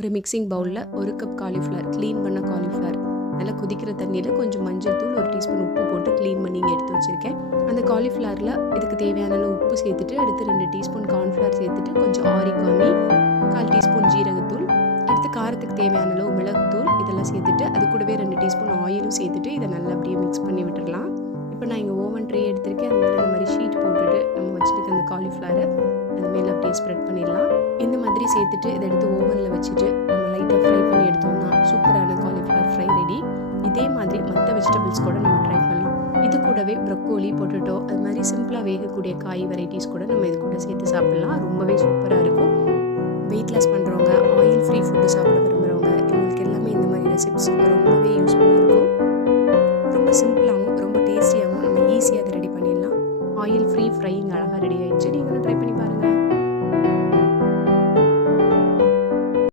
ஒரு மிக்சிங் பவுலில் 1 cup cauliflower, clean பண்ண காலிஃப்ளவர், நல்லா கொதிக்கிற தண்ணியில் கொஞ்சம் மஞ்சள் தூள், 1 டீஸ்பூன் உப்பு போட்டு க்ளீன் பண்ணி இங்கே எடுத்து வச்சுருக்கேன். அந்த காலிஃப்ளவரில் இதுக்கு தேவையான அளவு உப்பு சேர்த்துட்டு, அடுத்து 2 டீஸ்பூன் கார்ன்ஃப்ளவர் சேர்த்துட்டு, கொஞ்சம் ஆரிகாமி, 1/4 டீஸ்பூன் ஜீரகத்தூள், அடுத்து காரத்துக்கு தேவையான அளவு மிளகுத்தூள் இதெல்லாம் சேர்த்துட்டு, அது கூடவே 2 டீஸ்பூன் ஆயிலும் சேர்த்துட்டு இதை நல்லா அப்படியே மிக்ஸ் பண்ணி விட்டுடலாம். இப்போ நான் இங்கே ஓவன் ட்ரே எடுத்திருக்கேன். அது மேலே இந்த மாதிரி ஷீட் போட்டுட்டு நம்ம வச்சுருக்க அந்த காலிஃப்ளவரை அது மேலே அப்படியே ஸ்ப்ரெட் பண்ணிடலாம். இந்த மாதிரி சேர்த்துட்டு இதை எடுத்து ஓவனில் வச்சுட்டு நம்ம லைட்டாக ஃப்ரை பண்ணி எடுத்தோம்னா சூப்பரான காலிஃப்ளவர் ஃப்ரை ரெடி. இதே மாதிரி மற்ற வெஜிடபிள்ஸ் கூட நம்ம ட்ரை பண்ணலாம். இது கூடவே ப்ரொக்கோலி, பொட்டேட்டோ அது மாதிரி சிம்பிளாக வேகக்கூடிய காய் வெரைட்டிஸ் கூட நம்ம இது கூட சேர்த்து சாப்பிட்லாம். ரொம்பவே சூப்பராக இருக்கும். வெயிட் லாஸ் பண்ணுறவங்க, ஆயில் ஃப்ரீ ஃபுட்டு சாப்பிட விரும்புகிறவங்க, இவங்களுக்கு எல்லாமே இந்த மாதிரி ரெசிப்ஸ்